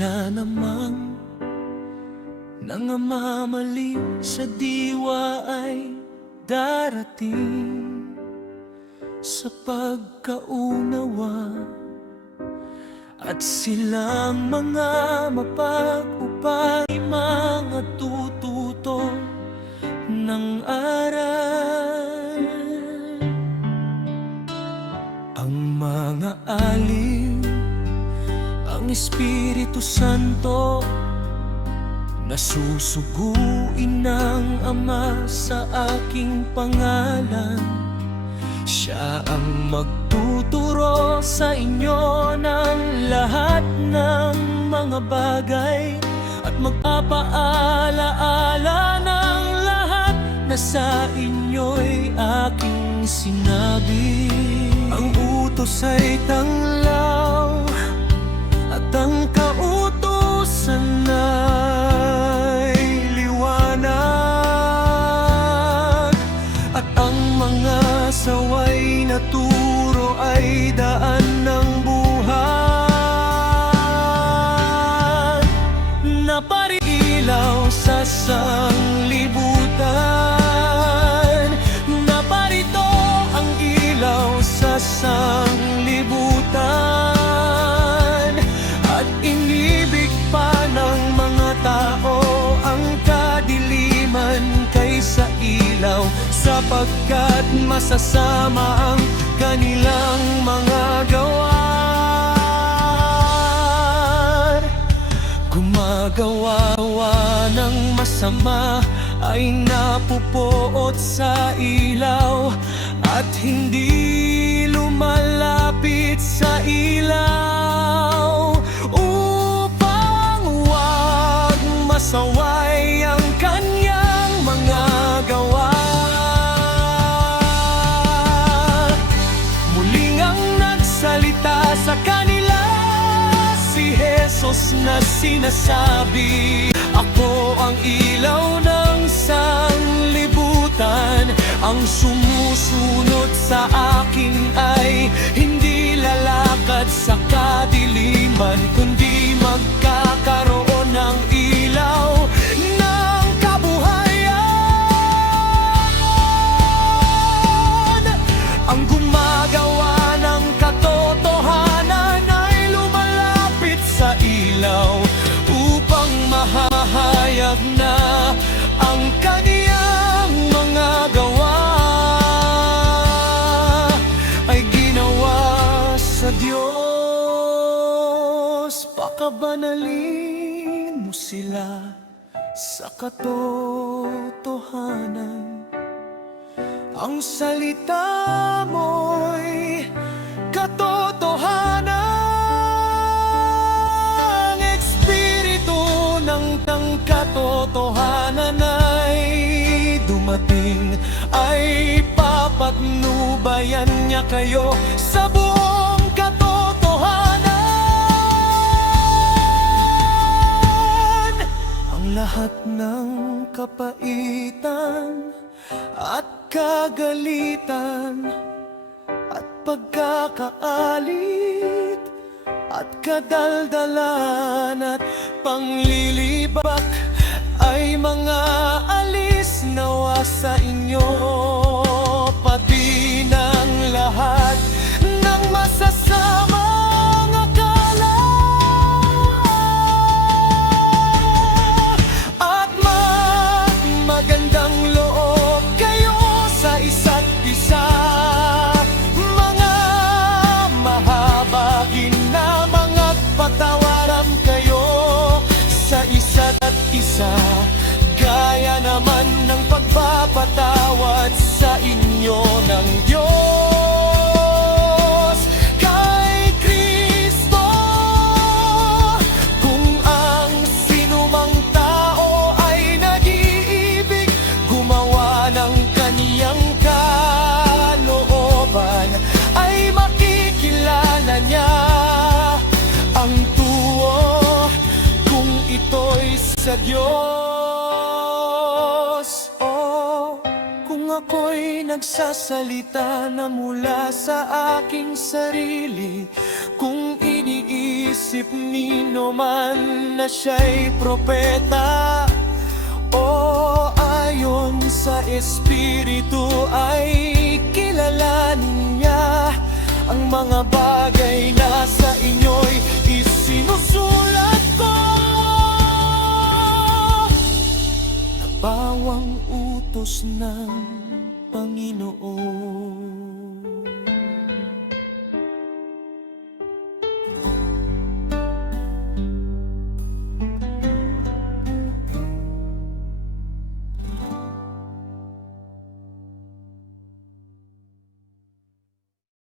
Sila namang nangamamaling sa diwa ay darating sa pagkaunawa, at silang mga mapag-upay, mga tututo ng aral. Ang mga aliw, ang Espiritu Santo, nasusuguin ng Ama sa aking pangalan. Siya ang magtuturo sa inyo ng lahat ng mga bagay, at magpapaalaala ng lahat na sa inyo'y aking sinabi. Ang utos ay tanglaw at ang kautusan ay liwanag, at ang mga saway na turo ay daan ng buhay. Naparilaw sa sanglibutan, naparito ang ilaw sa sanglibutan, at inibig pa ng mga tao ang kadiliman kaysa ilaw, sapagkat masasama ang kanilang mga gawain. Gumagawa ng masama ay napupuot sa ilaw, at hindi lumalapit sa ilaw, upang huwag masaway ang kanyang mga gawa. Muling ang nagsalita sa kanila si Jesus na sinasabi, ako ang ilaw ng sanglibutan. Ang sumusunod sa akin ay hindi lalakad sa kadiliman, kundi magkakaroon ng ilaw ng kabuhayan. Ang gumagawa ng katotohanan ay lumalapit sa ilaw, upang mahahayag na ang kaniyang mga gawa ay ginawa sa Diyos. Pakabanalin mo sila sa katotohanan. Ang salita mo'y katotohanan. Ang Espiritu ng katotohanan ay dumating, ay papatnubayan niya kayo sa buong katotohanan. Ang lahat ng kapaitan at kagalitan at pagkakaalit at kadaldalan at panglilibak ay mga alis nawa sa inyo, pati ng lahat ng masasamang akala, at magandang loob kayo sa isa't isa. Mga mahabagin na mga patawaran kayo sa isa't isa, gaya naman ng pagpapatawad sa inyo ng Diyos kay Kristo. Kung ang sinumang tao ay nag-iibig gumawa ng kaniyang kalooban, ay makikilala niya ang tuwa kung ito'y sa Diyos. Oh, kung ako'y nagsasalita na mula sa aking sarili, kung iniisip isip nino man na siya'y propeta, o ayon sa Espiritu ay kilalanin niya ang mga bagay na sa inyo'y isinusulat ko. Na bawang utos ng